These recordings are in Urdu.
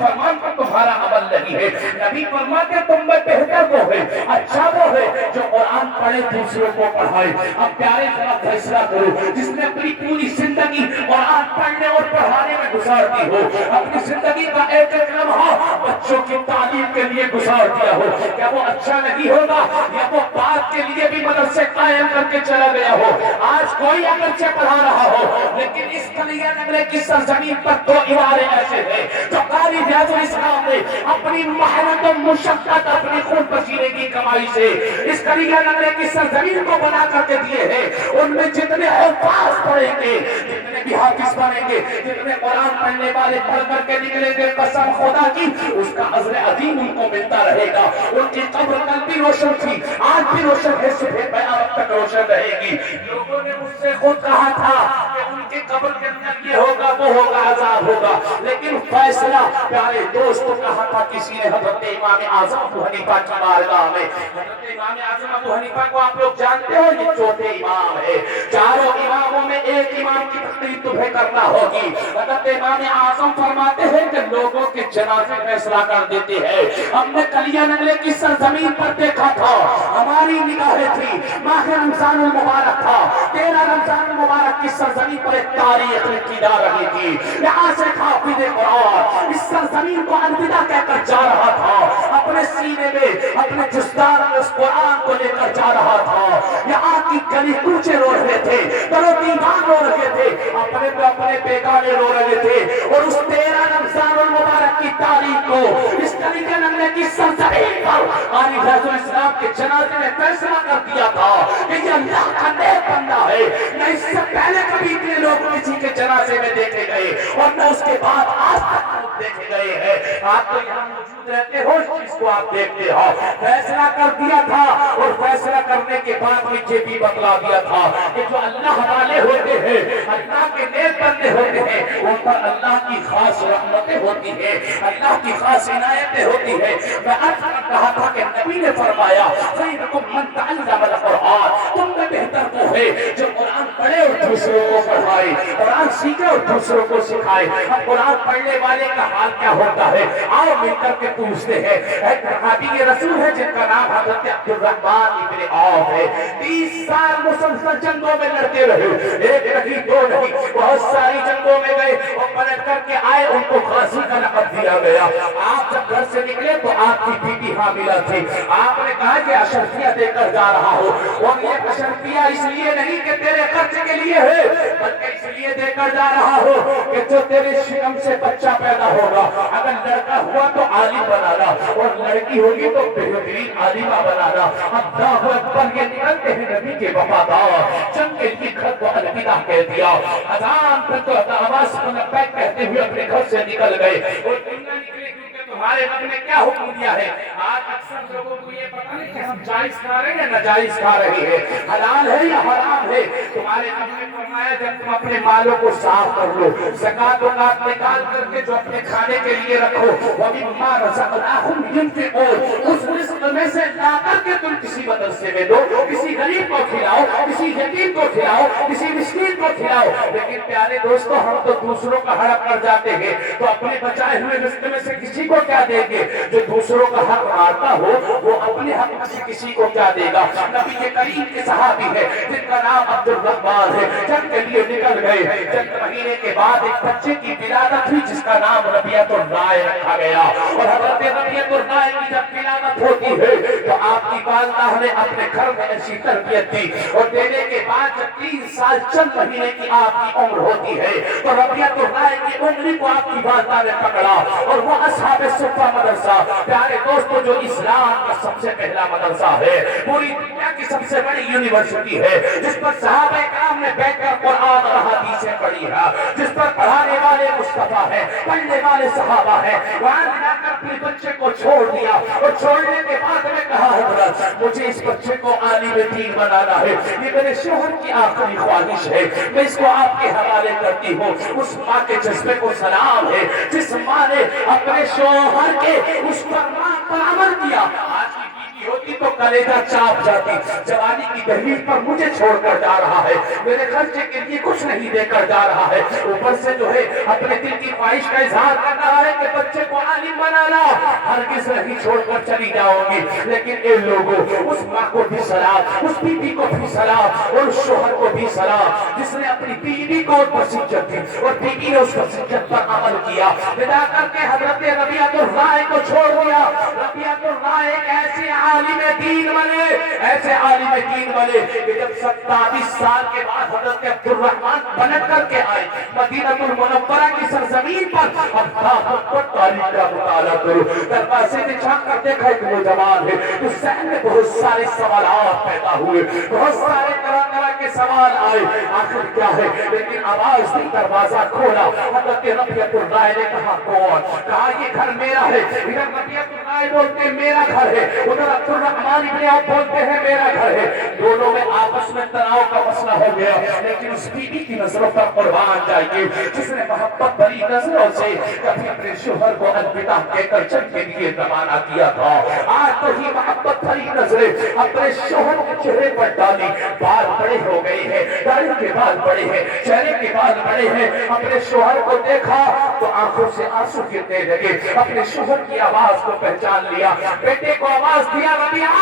فرمان پر تمہارا عمل نہیں ہے۔ نبی فرماتے تم میں بہتر وہ ہے، اچھا وہ ہے جو قرآن پڑھے دوسروں کو پڑھائے۔ اب پیارے ذرا فیصلہ کرو، جس نے اپنی پوری زندگی قرآن پڑھنے اور پڑھانے میں گزار دی ہو، اپنی زندگی کا ایک ایک لمحہ بچوں کی تعلیم کے لیے گزار دیا ہو، کیا وہ اچھا نہیں ہوگا؟ یا وہ بات کے لیے بھی مدرسے قائم کر کے چلا گیا ہو؟ آج کوئی اگرچہ پڑھا رہا ہو، لیکن اس کلیہ نگرے کی سرزمین پر دو ادارے ایسے ہیں جو قاری ریاض الاسلام نے اپنی محنت و مشقت، اپنی خون پسینے کی کمائی سے اس کلیہ نگرے کی سرزمین کو بنا کر کے دیے ہیں۔ ان میں جتنے حفاظ پڑھیں گے، جتنے بھی حافظ بنیں گے، جتنے قرآن پڑھنے والے پڑھ کر کے نکلیں گے، قسم خدا کی اس کا اجر عظیم ان کو ملتا رہے گا۔ ان کی قبر کل بھی روشن تھی، آج بھی روشن ہے، صبح قیامت تک روشن رہے گی۔ لوگوں نے مجھ سے خود کہا تھا کہ ان کی قبر کے اندر یہ ہوگا، وہ ہوگا، عذاب ہوگا، لیکن فیصلہ پیارے دوست کہا تھا کسی نے حضرت امام اعظم ابو حنیفہ کی بارگاہ میں۔ حضرت امام اعظم ابو حنیفہ کو آپ لوگ جانتے ہو، یہ چوتھے امام ہے، چاروں اماموں میں ایک امام کی تقریر تمہیں کرنا ہوگی۔ حضرت امام اعظم فرماتے ہیں کہ لوگوں کے جنازے فیصلہ کر دیتے ہیں۔ ہم نے کلیہ نگرے کی سرزمین پر دیکھا تھا، ہماری نگاہیں تھی، ماہ رمضان المبارک تھا، 13 رمضان المبارک کی سرزمین پر ایک تاریخ لکھی جا رہی تھی۔ یہاں سے حافظ قرآن اس سرزمین کو الوداع کہہ کر جا رہا تھا، اپنے سینے میں اپنے جسدان میں اس قرآن کو لے کر جا رہا تھا۔ یہاں کی گلی کوچے رو رہے تھے، در و دیوار رو رہے تھے، اپنے پہ اپنے بیگانے رو رہے تھے، اور اس 13 رمضان المبارک کی تاریخ کو اس کلیہ نگرے کی سرزمین پر قاری ریاض الاسلام کے جنازے نے فیصلہ کر دیا تھا کہ یہ اللہ کا نیک بندہ ہے۔ نہ اس سے پہلے کبھی اتنے لوگ کسی کے جنازے میں دیکھے گئے اور نہ اس کے بعد آج تک لوگ دیکھے گئے ہیں۔ آپ تو یہاں موجود رہتے ہو، اس چیز کو آپ دیکھتے ہو۔ فیصلہ کر دیا تھا، اور فیصلہ کرنے کے بعد مجھے بھی بتلا دیا تھا کہ جو اللہ والے ہوتے ہیں، اللہ کے نیک بندے ہوتے ہیں، ان پر اللہ کی خاص رحمتیں ہوتی ہیں، اللہ کی خاص عنایتیں ہوتی ہیں۔ میں عرض کر رہا تھا کہ نبی نے فرمایا خیرکم من تعلم القرآن، تم میں بہتر وہ ہے جو قرآن پڑھے اور دوسروں کو پڑھائے، قرآن سیکھے اور دوسروں کو سکھائے۔ اب قرآن پڑھنے والے کا حال کیا ہوتا ہے؟ آؤ مل کر کے پوچھتے ہیں۔ ایک صحابی رسول ہے جن کا نام حضرت عبد الرحمن ابن عوف ہے، 30 سال مسلسل جنگوں میں لڑتے رہے، ایک نہیں دو نہیں، بہت ساری جنگوں میں گئے اور پلٹ کر کے آئے، ان کو غازی کا لقب دیا گیا۔ آپ جب گھر سے نکلے تو آپ کی بیوی حاملہ تھی، آپ نے کہا کہ اشرفیہ دے کر جا رہا ہو، اور یہ اشرفیہ اس لیے نہیں کہ تیرے خرچ کے لیے ہے، بلکہ اس لیے دے کر جا رہا ہو کہ جو تیرے شکم سے بچہ پیدا ہوگا، اگر لڑکا ہوا تو عالم بنانا، اور لڑکی ہوگی تو بہترین عالمہ بنانا۔ اللہ اکبر، یہ نکلتے ہیں نبی کے وفادار، جنگ کے لیے گھر کو الوداع کہہ دیا، اذان پھر تو آواز کو لبیک کہتے ہوئے اپنے گھر سے نکل گئے۔ اور دنیا نکلے کیونکہ تمہارے رب نے کیا حکم دیا ہے؟ آج اکثر لوگوں کو یہ پتہ نہیں کہ ہم جائز کھا رہے ہیں یا ناجائز کھا رہے ہیں، حلال ہے یا حرام ہے۔ تمہارے رب نے فرمایا جب تم اپنے مالوں کو صاف کر لو، زکات و نات نکال کر کے جو اپنے کھانے کے لیے رکھو، وَمِمَّا رَزَقْنَاهُمْ يُنْفِقُونَ، اس رزق میں سے لا کر کے تم کسی مدرسے میں دو، کسی غریب کو کھلاؤ، کسی یتیم کو کھلاؤ، کسی مسکین کو کھلاؤ۔ لیکن پیارے دوستو، ہم تو دوسروں کا حق کر جاتے ہیں، تو اپنے بچائے ہوئے رزق میں سے کسی کو کیا دیں گے؟ جو دوسروں کا حق مارتا ہو وہ اپنے حق میں سے کسی کو کیا دے گا؟ نبی کریم کے صحابی ہے جن کا نام عبد الرحمن ہے، جنگ کے لیے نکل گئے، چند مہینے کے بعد ایک بچے کی ولادت ہوئی جس کا نام ربیعۃ الرائے رکھا گیا، اور حضرت ربیعۃ الرائے کی جب ولادت ہوتی ہے تو آپ کی والدہ نے اپنے گھر میں ایسی تربیت دی، اور دینے کے بعد جب 3 سال چند مہینے کی آپ کی عمر ہوتی ہے تو ربیعۃ الرائے کی انگلی کو آپ کی والدہ نے پکڑا، اور وہ اصحاب صفہ مدرسہ، پیارے دوستو، جو اسلام کا سب سے پہلا مدرسہ ہے، پوری دنیا کی سب سے بڑی یونیورسٹی ہے، جس پر صحابہ کرام نے بیٹھ کر قرآن اور حدیثیں پڑھی ہے، جس پر پڑھانے والے مصطفیٰ ہیں، پڑھنے والے صحابہ ہیں، وہاں جا کر اپنے بچے کو چھوڑ دیا، اور چھوڑنے کے بعد میں کہا حضرت مجھے اس بچے کو عالم دین بنانا ہے، یہ میرے شوہر کی آخری خواہش ہے، میں اس کو آپ کے حوالے کرتی ہوں۔ اس ماں کے جذبے کو سلام ہے جس ماں نے اپنے شوہر کے اس فرمان پر عمل کیا۔ آج کی بیوی ہوتی تو کلیجہ چاپ جاتی، جوانی کی دہلیز پر مجھے چھوڑ کر جا رہا ہے، میرے خرچے کے لیے کچھ نہیں دے کر جا رہا ہے، اوپر سے جو ہے اپنے دل کی خواہش کا اظہار کر رہا ہے کہ بچے کو بنانا، ہرگز نہیں چھوڑ کر چلی جاؤ گی، لیکن اے لوگوں اس ماں کو بھی سلام، اس بیوی کو بھی سلام، اور اس شوہر کو بھی سلام جس نے اپنی بیوی کو وصیت دی اور بیوی نے اس وصیت پر عمل کیا، لدا کر کے حضرت ربیعۃ الرائے کو چھوڑ دیا۔ ربیعۃ الرائے ایک ایسے عالم دین بنے، ایسے عالم دین بنے کہ جب 27 سال کے بعد حضرت عبد الرحمن پلٹ کر کے آئے مدینہ المنورہ کی سرزمین پر، اللہ اکبر تاریخ کا مطالعہ کرو، دروازے سے جھانک کر دیکھا ایک نوجوان ہے، تو ذہن میں بہت سارے سوالات پیدا ہوئے، بہت سارے طرح طرح کے سوال آئے، آخر کیا ہے، لیکن آواز نے دروازہ کھولا۔ حضرت ربیعۃ الرائے نے کہا کون؟ کہا یہ گھر میرا ہے۔ ادھر ربیعۃ الرائے بولتے میرا گھر ہے، ادھر عبد الرحمن ابن عوف بولتے ہیں میرا گھر ہے۔ دونوں میں آپس میں تناؤ کا مسئلہ ہو گیا، لیکن اس بیوی کی نظروں پر قربان جائیے جس نے محبت بھری نظروں سے کبھی اپنے شوہر کو الوداع کہہ کر جنگ کے لیے روانہ کیا تھا، آج تو ہی محبت بھری نظریں اپنے شوہر کے چہرے پر ڈالی۔ بال بڑے ہو گئے ہیں، داڑھی کے بال بڑے ہیں، چہرے کے بال بڑے ہیں، اپنے شوہر کو دیکھا تو آنکھوں سے آنسو گرنے لگے، اپنے شوہر کی آواز کو پہچان لیا، بیٹے کو آواز دیا ربیعہ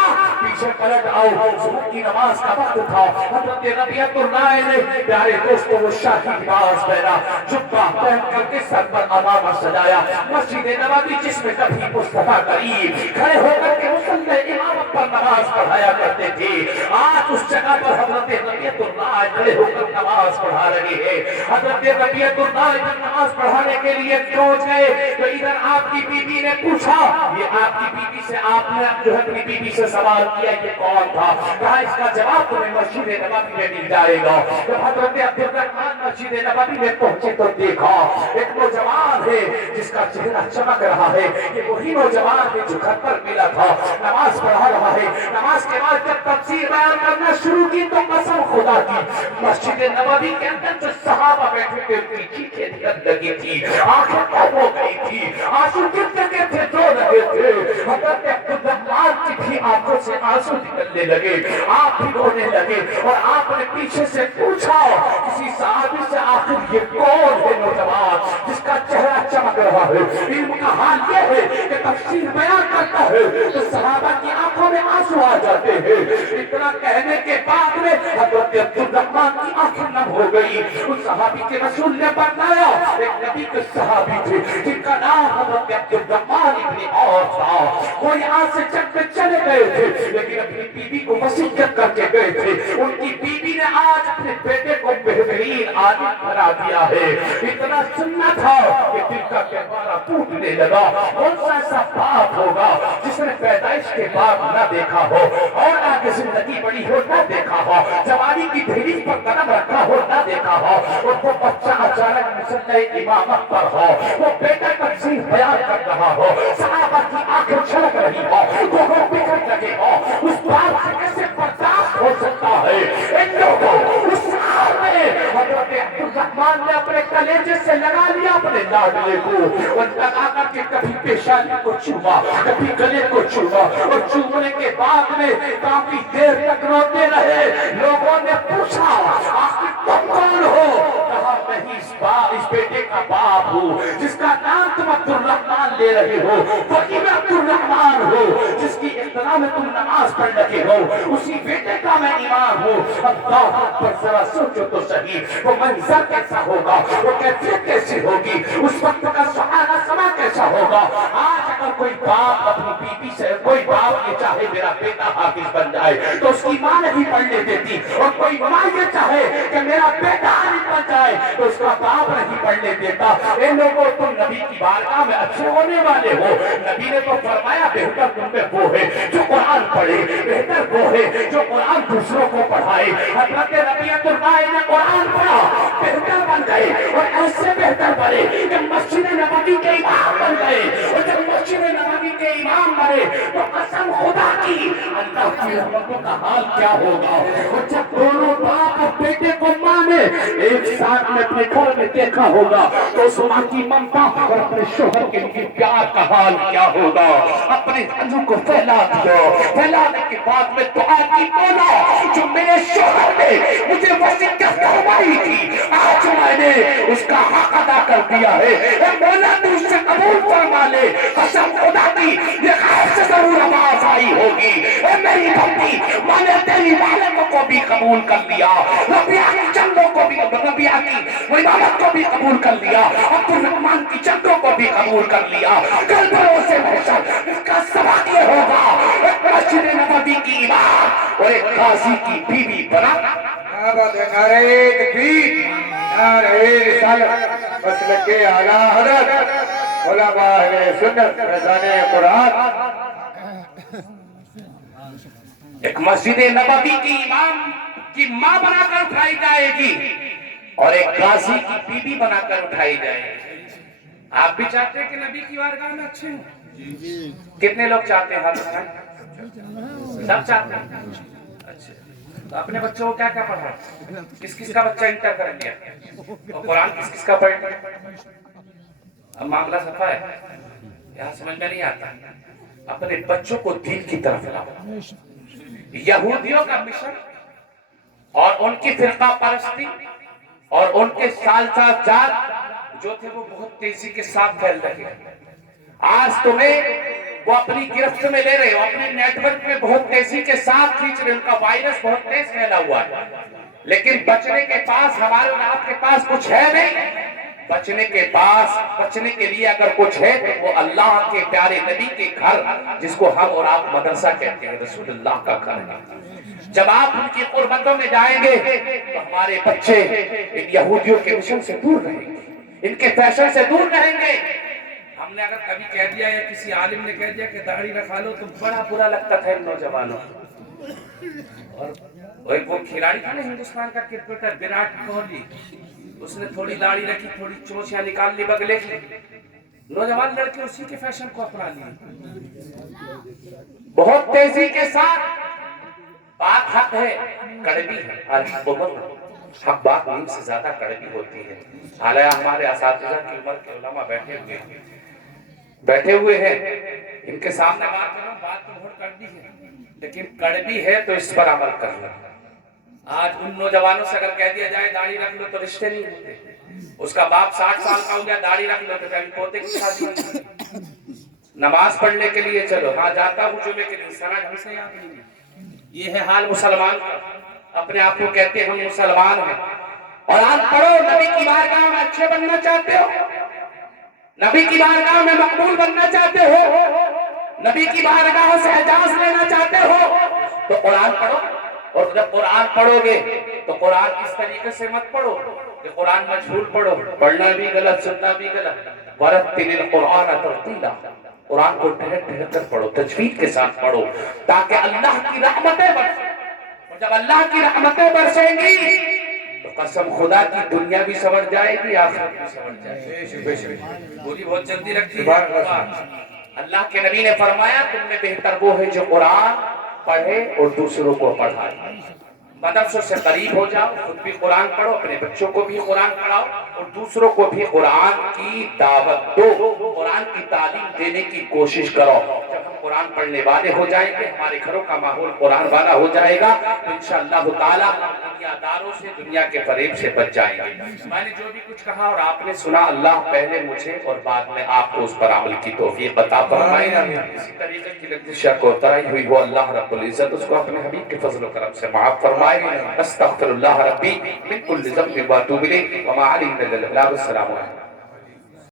پیچھے پلٹ آؤ، ظہر کی نماز کا وقت تھا۔ حضرت ربیعۃ الرائے نے پیارے دوستوں وہ شاہی لباس پہنا، جبہ پہن کر کے سر پر عمامہ سجایا، مسجد نبوی جس میں کبھی مصطفیٰ کریم کھڑے ہو کر کے مصلی امامت پر نماز پڑھایا کرتے تھے، آج اس جگہ پر حضرت ربیعۃ الرائے کھڑے ہو کر نماز پڑھا رہے ہیں۔ حضرت ربیعۃ الرائے جب نماز پڑھانے کے لیے پہنچ گئے تو ادھر آپ کی بیوی نے پوچھا، یہ آپ کی بیوی سے آپ نے جو ہے اپنی بیوی سے سوال کیا یہ کون تھا؟ کہا اس کا جواب تمہیں مسجد نبوی میں مل جائے گا۔ جب حضرت عبد الرحمن مسجد نبوی میں پہنچے تو دیکھا ایک نوجوان ہے جس کا چہرہ چمک رہا ہے، یہ وہی نوجوان ہے جو گھر پر ملا تھا، نماز پڑھا رہا ہے۔ نماز کے بعد جب تفسیر بیان کرنا شروع کی تو قسم خدا کی مسجد نبوی کے اندر جو صحابہ بیٹھے تھے ان کی چیخیں نکل لگی تھی، آنکھیں بند ہو گئی تھی، آنسو گر لگے تھے، رو رہے تھے۔ حضرت عبد الرحمن کی بھی آنکھوں سے آنسو نکلنے لگے، آپ بھی رونے لگے، اور آپ نے پیچھے سے پوچھا کسی صحابی سے آخر یہ کون ہے نوجوان جس کا چہرہ چمک رہا ہے؟ علم کا حال یہ ہے کہ تفسیر بیان کرتا ہے تو صحابہ کی آنکھوں میں آنسو آ جاتے ہیں۔ اتنا کہنے کے بعد میں حضرت عبد الرحمن کی آنکھیں نم ہو گئی۔ اس صحابی کے رسول نے بتایا ایک نبی کے صحابی تھے جن کا نام حضرت عبد الرحمن ابن عوف تھا، وہ یہاں سے جنگ میں چلے گئے تھے لیکن اپنی بیوی کو وصیت کر کے گئے تھے، ان کی بیوی نے آج اپنے بیٹے کو بہترین عالم بنا دیا ہے۔ اتنا سننا تھا کہ دل کا کہوارہ ٹوٹنے لگا، کون سا ایسا باپ ہوگا جس نے پیدائش کے بعد نہ دیکھا ہو اور آگے زندگی بڑی ہو نہ دیکھا ہو، جوانی کی دھیری پر قدم رکھا ہو نہ دیکھا ہو، اور وہ بچہ اچانک مصلی امامت پر ہو، وہ بیٹا تفسیر بیان کر رہا ہو، صحابہ کی آنکھیں چھلک رہی ہو، وہ بکھر لگے ہو، اس بات سے کیسے برداشت ہو سکتا ہے؟ ان لوگوں اس حال میں حضرت عبد الرحمن نے اپنے کلیجے سے لگا لیا اپنے لاڈلے کو، اور لگا کر کے کبھی پیشانی کو چوما، کبھی گلے کو چوما، اور چومنے کے بعد میں کافی دیر تک روتے رہے۔ لوگوں نے پوچھا آخر تم کون ہو؟ کہا میں اس بیٹے کا باپ ہوں جس کا نام تم عبد الرحمن لے رہے ہو، وہی میں عبد الرحمن ہوں جس کی اقتدا میں تم نماز پڑھ لگے ہو، اسی بیٹے کا میں امام ہوں۔ اللہ اکبر، ذرا سوچو تو صحیح وہ منظر کیسا ہوگا، وہ کیفیت کیسی ہوگی، اس وقت کا سہانا سما کیسا ہوگا۔ آج اگر کوئی باپ اپنی بیوی سے، کوئی باپ یہ چاہے میرا بیٹا حافظ بن جائے تو اس کی ماں نہیں پڑھنے دیتی، اور کوئی ماں یہ چاہے کہ میرا بیٹا عالم بن جائے تو اس کا باپ نہیں پڑھنے دیتا۔ اے لوگوں، تم نبی کی بارگاہ میں اچھے ہونے والے ہو، نبی نے تو فرمایا بہتر تم میں وہ ہے جو قرآن پڑھے، بہتر وہ ہے جو قرآن دوسروں کو پڑھائے۔ حضرت ربیعۃ الرائے نے قرآن پڑھا، بہتر بن گئے، اور ایسے بہتر بنے کہ مسجد نبوی کے امام بن گئے، اور جب مسجد نبوی کے امام بنے تو قسم خدا کی اللہ کی رحمتوں کا حال کیا ہوگا۔ اور جب دونوں باپ اور بیٹے کو ماں نے ایک ساتھ میں اپنے گھر میں دیکھا ہوگا تو اس ماں کی ممتا اور اپنے شوہر کے لیے پیار کا حال کیا ہوگا۔ اپنے رنجوں کو پھیلا دیا، پھیلانے کے بعد میں دعا کی، مولا جو میرے شوہر نے مجھے وصیت فرمائی تھی آج میں نے اس کا حق ادا کر دیا ہے، اے مولا تو اس سے قبول فرما لے۔ قسم میں نے تیری عبادتوں کو بھی قبول کر لیا، ربیعہ کی جنگوں کو بھی، ربیعہ کی عبادت کو بھی قبول کر لیا، عبد الرحمن کی جنگوں کو بھی قبول کر لیا۔ کل بروز محشر اس کا سبق یہ ہوگا، ایک مسجد نبوی کی امام اور ایک قاضی کی بیوی بنا۔ نعرہ تکبیر، نعرہ رسالت، مسلک اعلیٰ حضرت علماء اہل سنت فیضان قرآن۔ ایک مسجد نبوی کی امام کی ماں بنا کر اٹھائی جائے گی اور ایک قاضی کی بیوی بنا کر اٹھائی جائے گی۔ آپ بھی چاہتے ہیں کہ نبی کی بارگاہ میں اچھے ہوں؟ کتنے لوگ چاہتے ہیں؟ ہاتھ اٹھائیں۔ سب چاہتے ہیں؟ اچھا، تو اپنے بچوں کو کیا کیا پڑھا؟ کس کس کا بچہ انٹر کر لیا اور قرآن کس کس کا پڑھ لیا؟ اب معاملہ صفا ہے، یہاں سمجھ میں نہیں آتا۔ اپنے بچوں کو دین کی طرف لاؤ۔ یہودیوں کا مشن اور ان کی فرقہ پرستی اور ان کے ثالثہ جات جو تھے وہ بہت تیزی کے ساتھ پھیل رہے ہیں۔ آج تمہیں وہ اپنی گرفت میں لے رہے ہو، اپنے نیٹ ورک میں بہت تیزی کے ساتھ کھینچ رہے، ان کا وائرس بہت تیز پھیلا ہوا ہے، لیکن بچنے کے پاس ہمارے اور آپ کے پاس کچھ ہے نہیں۔ بچنے کے پاس، بچنے کے لیے اگر کچھ ہے تو وہ اللہ کے پیارے نبی کے گھر، جس کو ہم اور آپ مدرسہ کہتے ہیں، رسول اللہ کا گھر ہے۔ جب آپ ان کی قربتوں میں جائیں گے تو ہمارے بچے ان یہودیوں کے مشن سے دور رہیں گے، ان کے فیشن سے دور رہیں گے۔ ہم نے اگر کبھی کہہ دیا یا کسی عالم نے کہہ دیا کہ داڑھی رکھا لو تو بڑا برا لگتا تھا ان نوجوانوں۔ اور وہ کھلاڑی تھا نا ہندوستان کا کرکٹر وراٹ کوہلی، اس نے تھوڑی داڑھی رکھی، تھوڑی چونچیاں نکال لی بگلے کی، نوجوان لڑکے اسی کے فیشن کو اپنا لیے۔ بہت تیزی کے ساتھ بات حق ہے، کڑوی ہے، الحق بہت حق بات ان سے زیادہ کڑوی ہوتی ہے۔ حالانکہ ہمارے اساتذہ کی عمر کے علماء بیٹھے ہوئے ہیں، ان کے سامنے بات کرنا، بات تو بہت کڑوی ہے لیکن کڑوی ہے تو اس پر عمل کرنا۔ آج ان نوجوانوں سے اگر کہہ دیا جائے داڑھی رکھ لو تو رشتے نہیں ہوتے۔ اس کا باپ 60 سال کا ہو گیا، داڑھی رکھ لو تو کبھی پوتے کی شادی نہیں۔ نماز پڑھنے کے لیے چلو، ہاں جاتا ہوں جمعے کے دن، سنا ڈھنگ سے یاد نہیں۔ یہ ہے حال مسلمان کا، اپنے آپ کو کہتے ہیں ہم مسلمان ہیں۔ اور آج پڑھو، نبی کی بارگاہ میں اچھے بننا چاہتے ہو، نبی کی بارگاہ میں مقبول بننا چاہتے ہو، نبی کی بارگاہ سے اعزاز لینا چاہتے ہو تو قرآن پڑھو۔ اور جب قرآن پڑھو گے تو قرآن اس طریقے سے مت پڑھو کہ قرآن مجہول پڑھو، پڑھنا بھی غلط، سننا بھی غلط۔ وَرَتِّلِ الْقُرْآنَ تَرْتِيلًا، قرآن کو ٹھہر ٹھہر کر پڑھو، تجوید کے ساتھ پڑھو تاکہ اللہ کی رحمتیں برسیں۔ اور جب اللہ کی رحمتیں برسیں گی تو قسم خدا کی دنیا بھی سنور جائے گی، آخرت بھی سنور جائے گی۔ پوری بہت جلدی رکھتی ہے۔ اللہ کے نبی نے فرمایا تم میں بہتر وہ ہے جو قرآن پڑھے اور دوسروں کو پڑھائے۔ مدرسوں سے قریب ہو جاؤ، خود بھی قرآن پڑھو، اپنے بچوں کو بھی قرآن پڑھاؤ اور دوسروں کو بھی قرآن کی دعوت دو، قرآن کی تعلیم دینے کی کوشش کرو۔ جب ہم قرآن پڑھنے والے ہو جائیں گے، ہمارے گھروں کا ماحول قرآن والا ہو جائے گا تو انشاءاللہ تعالیٰ دنیا داروں سے، دنیا کے فریب سے بچ جائیں گے۔ میں نے جو بھی کچھ کہا اور آپ نے سنا، اللہ پہلے مجھے اور بعد میں آپ کو اس پر عمل کی توفیق عطا فرمائے۔ اسی طریقے کی لغزش یا کوتاہی ہوئی ہو، اللہ رب العزت اس کو اپنے حبیب کے فضل و کرم سے معاف فرمائے۔ استغفر اللہ ربی من کل ذنب واتوب الیہ وما علیہ الا البلاغ۔ السلام علیکم۔